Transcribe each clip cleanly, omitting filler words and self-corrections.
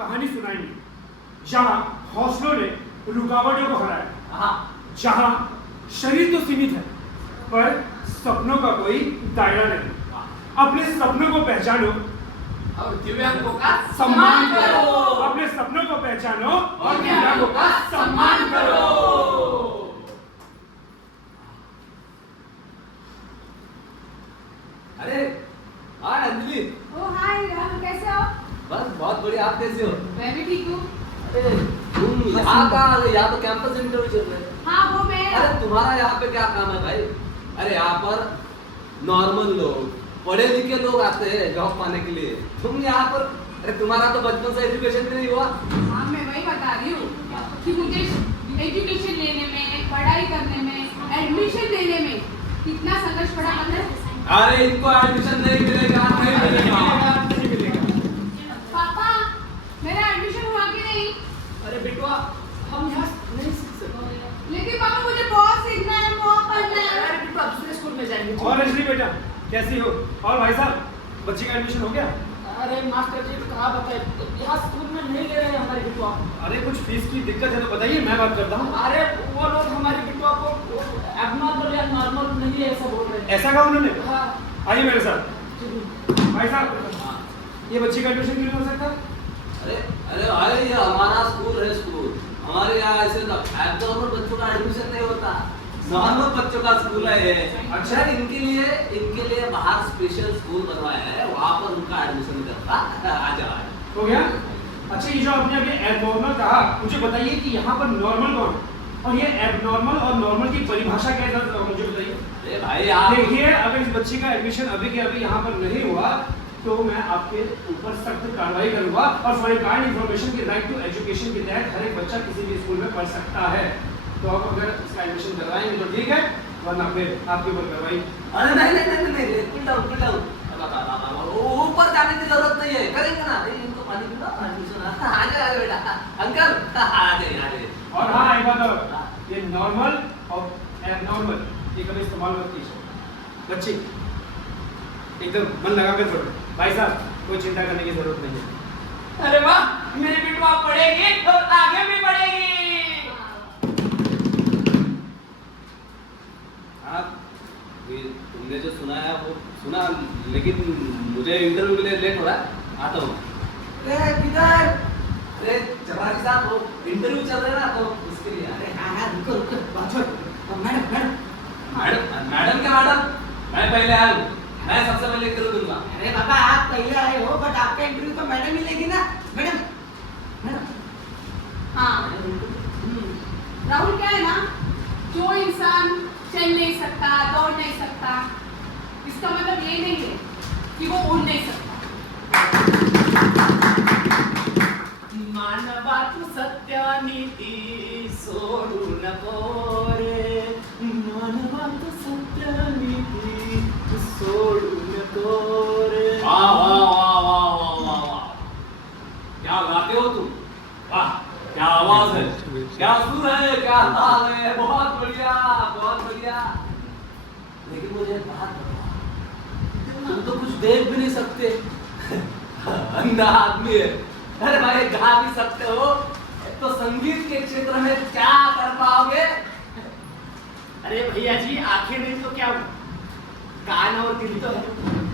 कहानी सुनाएंगे जहां हौसलों ने रुकावटों को हराया, जहां शरीर तो सीमित है पर सपनों का कोई दायरा नहीं। अपने सपनों को पहचानो और दिव्यांगों का सम्मान करो। अपने सपनों को पहचानो और दिव्यांगों का सम्मान करो। अरे हाय अंजलि। ओ हाय राहुल, कैसे हो? बस बहुत बढ़िया, आप कैसे हो? मैं भी ठीक हूँ। अरे तुम यहाँ का, यहाँ तो कैंपस इंटरव्यू चल रहा है। हाँ वो मैं। अरे तुम्हारा यहाँ पे क्या काम है भाई? अरे यहाँ पर नॉर्मल लोग, पढ़े लिखे लोग आते हैं जॉब पाने के लिए। तुम यहाँ पर, अरे तुम्हारा तो बचपन से एजुकेशन नहीं हुआ। हाँ मैं वही बता रही हूँ कि मुझे एजुकेशन लेने में, पढ़ाई करने में, एडमिशन लेने में कितना संघर्ष पड़ा पता है? अरे इनको एडमिशन नहीं मिलेगा, नहीं मिलेगा। पापा मेरा एडमिशन हुआ कि नहीं? अरे बेटवा हम यहाँ नहीं सीख सकते। लेकिन पापा मुझे बहुत सीखना है, बहुत पढ़ना है। अरे बेटवा दूसरे स्कूल में जाएंगे। और रजनी बेटा कैसी हो? और भाई साहब बच्चे का एडमिशन हो गया? अरे मास्टर जी कहाँ बताए, यहाँ स्कूल में नहीं ले रहे हैं हमारे बिटुआ। अरे कुछ फीस की दिक्कत है तो बताइए, मैं बात करता हूँ। अरे वो लोग हमारे बिटुआ को एबनॉर्मल या नॉर्मल नहीं है ऐसा बोल रहे हैं। ऐसा कहा उन्होंने? हाँ। आइए मेरे साथ। भाई साहब ये बच्चे का एडमिशन क्यों नहीं हो सकता? अरे अरे भाई ये हमारा स्कूल है, स्कूल हमारे यहाँ ऐसे एब्नॉर्मल बच्चों का एडमिशन नहीं होता, नॉर्मल बच्चों का स्कूल है ये। अच्छा इनके लिए बाहर स्पेशल स्कूल बनवाया है, वहाँ पर उनका एडमिशन करता आ जाए। हो गया? अच्छा ये जो आपने अभी एबनॉर्मल कहा, मुझे बताइए कि यहाँ पर नॉर्मल कौन और ये एबनॉर्मल और नॉर्मल की परिभाषा क्या है, मुझे बताइए। अरे भाई आप देखिए अगर इस बच्चे का एडमिशन अभी के अभी यहाँ पर नहीं हुआ तो मैं आपके ऊपर सख्त कार्रवाई करूंगा और फॉर काइंड इंफॉर्मेशन के राइट टू एजुकेशन के तहत हर एक बच्चा किसी भी स्कूल में पढ़ सकता है। तो आप अगर इसका एडमिशन करवाएंगे तो ठीक है, वरना फिर आपके ऊपर कार्रवाई। अरे नहीं कुल डाउन ऊपर जाने की जरूरत नहीं है, करेंगे ना। नहीं इनको पानी पीना, एडमिशन आ जाए बेटा। अंकल आ जाइए। और हाँ एक बात और, ये नॉर्मल और एबनॉर्मल ये कभी इस्तेमाल मत कीजिए। बच्चे एकदम मन लगा कर पढ़ो। भाई साहब कोई चिंता करने की जरूरत नहीं है। अरे वाह, मेरी बिटुआ पढ़ेगी और आगे भी बढ़ेगी। आप तुम तुमने जो सुना है वो सुना, लेकिन मुझे इंटरव्यू के लिए लेट हो रहा है, आता हूँ। अरे किधर? अरे जवाहर साहब वो इंटरव्यू चल रहा है ना, तो उसके लिए। अरे हाँ रुको रुको, बात छोड़। मैडम मैडम मैडम क्या मैडम, मैं पहले आया हूँ, मैं सबसे पहले इंटरव्यू दूंगा। अरे बाबा आप पहले आए हो, बट आपका इंटरव्यू तो मैडम ही लेगी ना। मैडम मैडम हाँ राहुल, क्या है ना, जो इंसान चल नहीं सकता, दौड़ नहीं सकता, इसका मतलब ये नहीं है कि वो उड़ नहीं सकता। मानवात सत्य नीती सोडू नको रे, मानवात सत्य नीती सोडू नको रे। वाह वाह वाह वाह वाह वाह वाह, क्या गाते हो तुम, वाह क्या आवाज है, क्या सुर है, क्या ताल है, बहुत बढ़िया बहुत बढ़िया। लेकिन मुझे एक बात बताओ, तुम तो कुछ देख भी नहीं सकते, अंधा आदमी है। अरे भाई गा भी सकते हो, तो संगीत के क्षेत्र में क्या कर पाओगे? अरे भैया जी, आंखें नहीं तो क्या हुआ, कान और दिल तो है।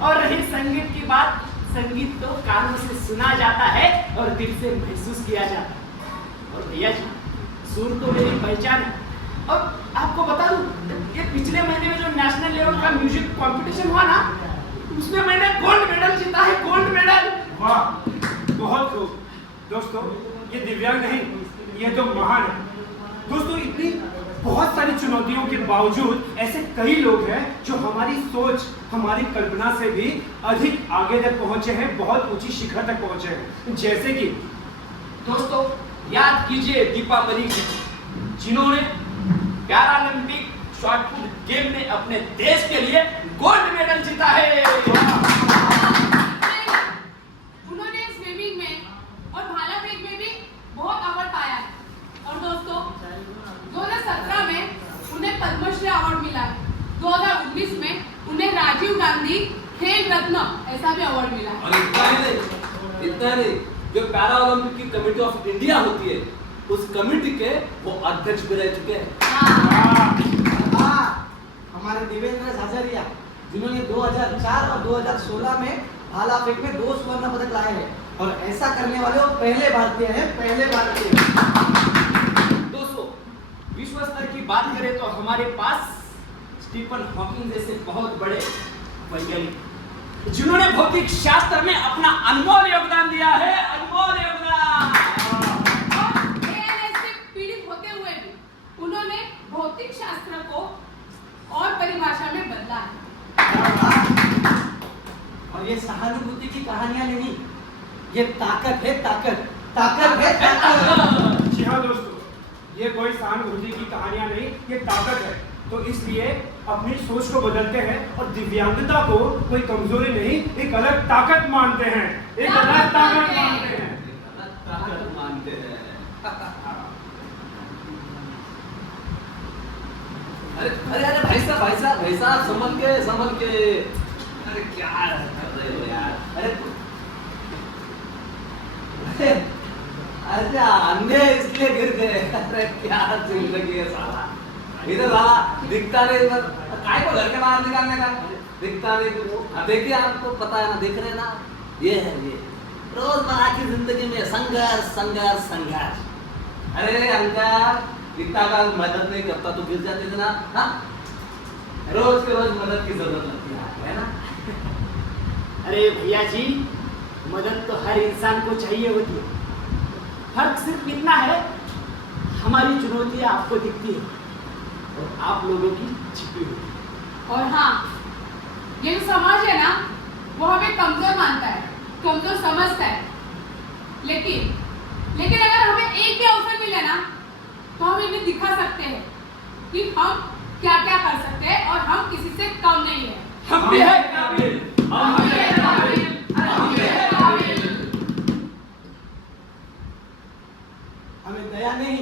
और रही संगीत की बात, संगीत तो कानों से सुना जाता है और दिल से महसूस किया जाता है। और भैया जी, सुर तो मेरी पहचान है। और आपको बता दूं, ये पिछले महीने में जो नेशनल लेवल का म्यूजिक कंपटीशन हुआ ना, उसमें मैंने गोल्ड मेडल जीता है, गोल्ड मेडल। वाह, बहुत खूब। दोस्तों, ये दिव्यांग नहीं, ये तो महान है। दोस्तों, इतनी बहुत सारी चुनौतियों के बावजूद ऐसे कई लोग हैं जो हमारी सोच, हमारी कल्पना से भी अधिक आगे तक पहुंचे हैं, बहुत ऊंची शिखर तक पहुंचे हैं। जैसे कि दोस्तों, याद कीजिए दीपा मलिक जी, जिन्होंने पैरालंपिक शॉटपुट गेम में अपने देश के लिए गोल्ड मेडल जीता है। उन्होंने स्विमिंग में और भाला फेंक में भी बहुत अवार्ड पाया है। और दोस्तों, 2017 में उन्हें पद्मश्री अवार्ड मिला है। 2019 में उन्हें राजीव गांधी खेल रत्न ऐसा भी अवार्ड मिला है। और इतना नहीं, जो पैरा ओलंपिक की कमेटी ऑफ इंडिया होती है, उस कमेटी के वो अध्यक्ष भी रह चुके हैं। हमारे देवेंद्र झाझरिया, जिन्होंने 2004 और 2016 में भाला फेंक में 2 स्वर्ण पदक लाए हैं, और ऐसा करने वाले वो पहले भारतीय हैं, पहले भारतीय। दोस्तों, विश्व स्तर की बात करें तो हमारे पास स्टीफन हॉकिंग जैसे बहुत बड़े वैज्ञानिक, जिन्होंने भौतिक शास्त्र में अपना अनमोल योगदान दिया है, अनमोल योगदान। और ALS से पीड़ित होते हुए भी उन्होंने भौतिक शास्त्र को और परिभाषा में बदला है। और ये सहानुभूति की कहानियां नहीं, ये ताकत है, ताकत, ताकत है, ताकत। जी हाँ दोस्तों, ये कोई सहानुभूति की कहानियां नहीं, ये ताकत है। तो इसलिए अपनी सोच को बदलते हैं और दिव्यांगता को कोई कमजोरी नहीं, एक अलग ताकत मानते हैं, एक अलग ताकत मानते हैं। ताकत मानते हैं। अरे अरे अरे भाई साहब संभल के। अरे क्या कर रहे हो यार? अरे अंधे इसलिए गिर गए। अरे क्या जिंदगी है साला, इधर साला दिखता नहीं, इधर काय को घर के बाहर निकालने का दिखता नहीं। तो देखिए, आपको पता है ना, देख रहे हैं ना, ये है ये रोजमर्रा की जिंदगी में संघर्ष। अरे अंकल, इतना का मदद नहीं करता तो गिर जाते थे ना। हाँ, रोज के रोज मदद की जरूरत लगती है ना। अरे भैया जी, मदद तो हर इंसान को चाहिए होती है। फर्क सिर्फ इतना है, हमारी चुनौतियां आपको दिखती है और आप लोगों की छिपी हुई। और हाँ, ये जो समाज है ना, वो हमें कमजोर मानता है, कमजोर समझता है। लेकिन अगर हमें एक भी अवसर मिले ना, तो हम इन्हें दिखा सकते हैं कि हम क्या क्या कर सकते हैं और हम किसी से कम नहीं है। हम भी है काबिल, हम भी है काबिल, हम भी है काबिल। हमें दया नहीं,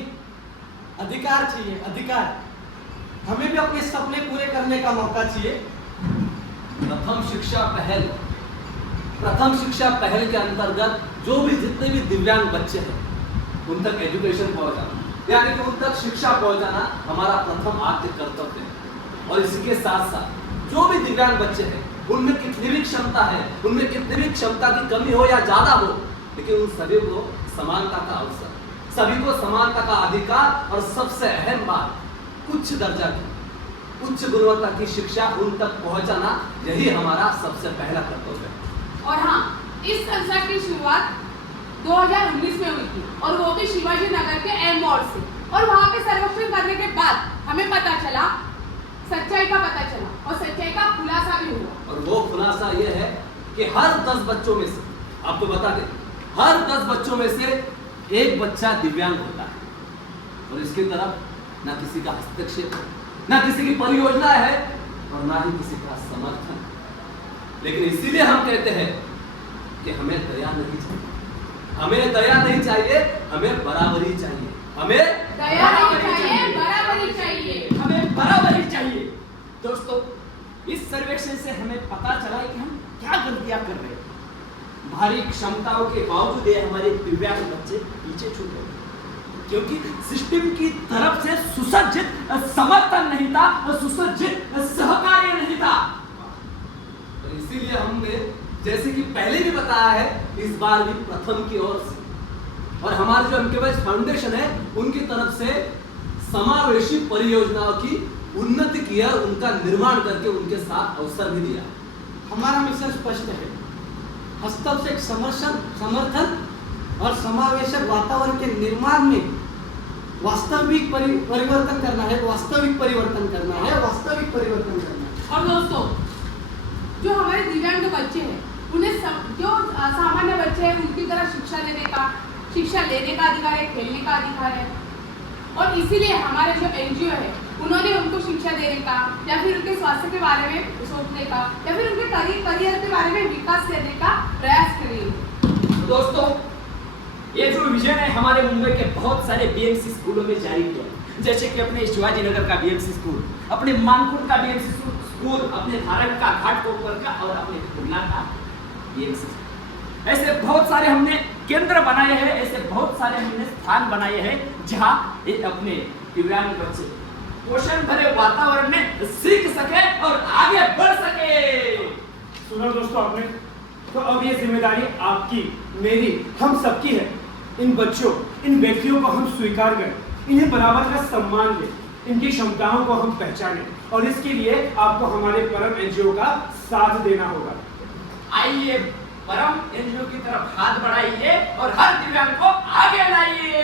अधिकार चाहिए, अधिकार। हमें भी अपने सपने पूरे करने का मौका चाहिए। प्रथम शिक्षा पहल के अंतर्गत जो भी जितने भी दिव्यांग बच्चे हैं, उन तक एजुकेशन पहुंचाना, यानी कि उन तक शिक्षा पहुंचाना हमारा प्रथम आद्य कर्तव्य है। और इसी के साथ साथ जो भी दिव्यांग बच्चे हैं उनमें कितनी भी क्षमता है, उनमें कितनी भी क्षमता की कमी हो या ज्यादा हो, लेकिन उन सभी को समानता का अवसर, सभी को समानता का अधिकार और सबसे अहम बात उच्च दर्जा की, उच्च गुणवत्ता की शिक्षा उन तक पहुंचाना, यही हमारा सबसे पहला कर्तव्य है। और हाँ, इस संस्था की शुरुआत 2019 में हुई थी और वो भी शिवाजी नगर के एम वार्ड से। और वहाँ पे सर्वेक्षण करने के बाद हमें पता चला, सच्चाई का पता चला और सच्चाई का खुलासा भी हुआ। और वो खुलासा ये है कि हर 10 बच्चों में से, आपको बता दें, हर 10 बच्चों में से एक बच्चा दिव्यांग होता है और इसकी तरफ ना किसी का हस्तक्षेप है, ना किसी की परियोजना है और ना ही किसी का समर्थन। लेकिन इसीलिए हम कहते हैं कि हमें दया नहीं चाहिए, हमें दया नहीं चाहिए, हमें बराबरी चाहिए, हमें दया नहीं चाहिए, बराबरी चाहिए। हमें बराबरी चाहिए। दोस्तों, इस सर्वेक्षण से हमें पता चला है कि हम क्या गलतियां कर रहे हैं। भारी क्षमताओं के बावजूद ये हमारे दिव्यांग बच्चे पीछे छूट गए, क्योंकि सिस्टम की तरफ से सुसज्जित समर्थन नहीं था, सुसज्जित सहकार्य नहीं था। और इसीलिए हमने, जैसे कि पहले भी बताया है, इस बार भी प्रथम की ओर से और हमारे जो एमकेवाईज फाउंडेशन है उनकी तरफ से समावेशी परियोजनाओं की उन्नति किया, उनका निर्माण करके उनके साथ अवसर भी दिया। हमारा मिशन स्पष्ट है, हस्तक्षेप, समर्थन और समावेशक वातावरण के निर्माण में वास्तविक परिवर्तन करना है, वास्तविक परिवर्तन करना है, वास्तविक परिवर्तन करना है। और दोस्तों, जो हमारे दिव्यांग बच्चे हैं उन्हें जो सामान्य बच्चे हैं उनकी तरह शिक्षा लेने का अधिकार है, खेलने का अधिकार है। और इसीलिए हमारे जो एनजीओ है उन्होंने उनको शिक्षा देने का या फिर उनके स्वास्थ्य के बारे में सोचने का या फिर उनके करियर के बारे में विकास करने का प्रयास करेंगे। दोस्तों, ये जो विजन है हमारे मुंबई के बहुत सारे बीएमसी स्कूलों में जारी किया है, जैसे कि अपने शिवाजी नगर का बीएमसी स्कूल, अपने मानकुंड का बीएमसी स्कूल, अपने धारण का घाटकोपर का और अपने खुलना का बीएमसी। ऐसे बहुत सारे हमने केंद्र बनाए हैं, ऐसे बहुत सारे हमने स्थान बनाए हैं जहां ये अपने दिव्यांग बच्चे पोषण भरे वातावरण में सीख सके और आगे बढ़ सके। सुनो दोस्तों आपने, तो अब ये जिम्मेदारी आपकी, मेरी, हम सबकी है। इन बच्चों, इन व्यक्तियों को हम स्वीकार करें, इन्हें बराबर का सम्मान दें, इनकी क्षमताओं को हम पहचानें और इसके लिए आपको हमारे परम एनजीओ का साथ देना होगा। आइए परम एनजीओ की तरफ हाथ बढ़ाइए और हर दिव्यांग को आगे लाइए।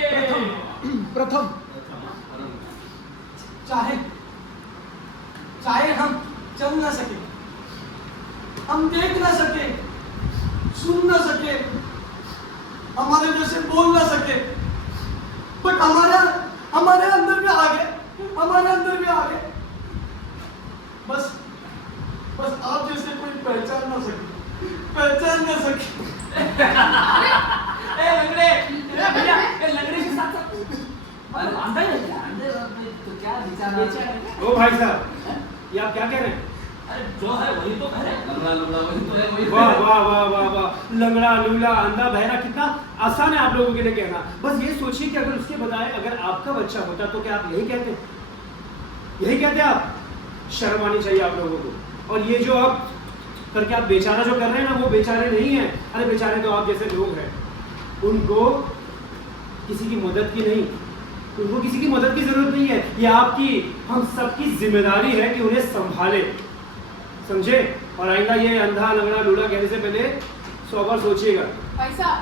प्रथम, चाहे हम चल ना सके, हम देख ना सके, सुन ना सके, हमारे जैसे बोल ना सके, बट हमारे अंदर भी आ गए, हमारे अंदर भी आ गए। बस आप जैसे कोई पहचान ना सके। भैया, लंगड़े के साथ अंधा ही है क्या? तो क्या विचार ओ भाई साहब, ये आप क्या कह रहे हैं? अरे जो है वही तो कह रहे हैं। लंगड़ा लुगड़ा वही तो है, वही वाह वाह वाह वाह वाह, लंगड़ा लूला अंधा बहरा, कितना आसान है आप लोगों के लिए कहना। बस ये सोचिए कि अगर उसके बजाय अगर आपका बच्चा होता तो क्या आप यही कहते आप? शर्म आनी चाहिए आप लोगों को। और ये जो आप करके आप बेचारा जो कर रहे हैं ना, वो बेचारे नहीं है। अरे बेचारे तो आप जैसे लोग हैं, उनको किसी की मदद की नहीं, उनको किसी की मदद की जरूरत नहीं है। ये आपकी, हम सबकी जिम्मेदारी है कि उन्हें संभाले, समझे? और आइंदा ये अंधा लंगड़ा लूला कहने से पहले 100 बार सोचिएगा। भाई साहब,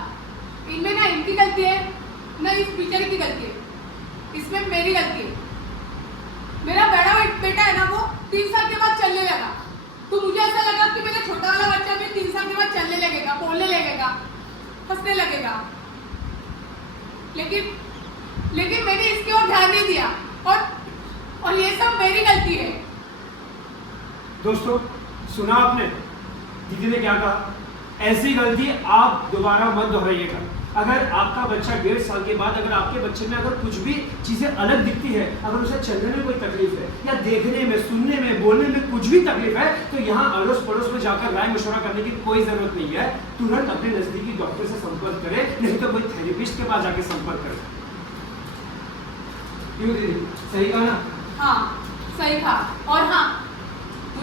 इनमें ना इनकी गलती है ना इस बेचारे की गलती है, इसमें मेरी गलती है। मेरा बड़ा बेटा है ना, वो 3 साल के बाद चलने लगा, तो मुझे ऐसा लगा कि मेरा छोटा वाला बच्चा भी 3 साल के बाद चलने लगेगा, बोलने लगेगा, हंसने लगेगा। लेकिन मैंने इसकी ओर ध्यान नहीं दिया और ये सब मेरी गलती है। दोस्तों, सुना आपने दीदी ने क्या कहा? ऐसी गलती आप दोबारा मत दोहराइएगा। अगर आपका बच्चा 1.5 साल के बाद अगर आपके बच्चे में अगर कुछ भी चीजें अलग दिखती है, अगर उसे चलने में कोई तकलीफ है या देखने में, सुनने में, बोलने में कुछ भी तकलीफ है, तो यहाँ अड़ोस पड़ोस में जाकर राय मशवरा करने की कोई जरूरत नहीं है। तुरंत अपने नजदीकी डॉक्टर से संपर्क करें, नहीं तो कोई थेरेपिस्ट के पास जाके संपर्क करें। क्यों दीदी, सही कहा ना? हाँ, सही कहा। और हाँ,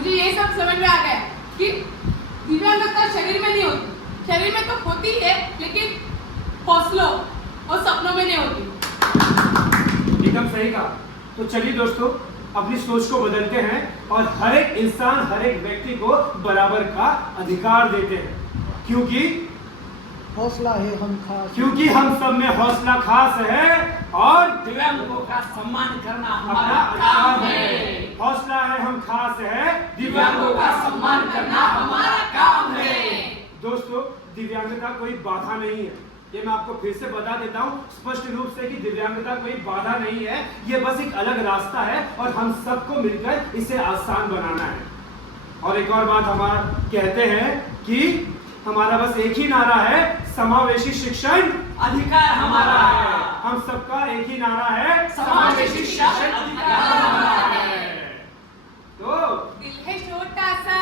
मुझे ये सब समझ में आ गया कि दिव्यांगता शरीर में नहीं होती, शरीर में तो होती है लेकिन हौसलों और सपनों में नहीं होती। एकदम सही कहा। तो चलिए दोस्तों, अपनी सोच को बदलते हैं और हर एक इंसान, हर एक व्यक्ति को बराबर का अधिकार देते हैं, क्योंकि हौसला है हम खास, क्योंकि हम सब में हौसला खास है और दिव्यांगों का सम्मान करना अपना हमारा काम काम है। है। हौसला है हम खास है, दिव्यांगों का सम्मान करना हमारा काम है। दोस्तों, दिव्यांगता कोई बाधा नहीं है, ये मैं आपको फिर से बता देता हूँ स्पष्ट रूप से कि दिव्यांगता कोई बाधा नहीं है, ये बस एक अलग रास्ता है और हम सबको मिलकर इसे आसान बनाना है। और एक और बात हमारा कहते हैं कि हमारा बस एक ही नारा है, समावेशी शिक्षण अधिकार हमारा है। हम सबका एक ही नारा है, समावेशी शिक्षण अधिकार हमारा है। तो दिल है छोटा सा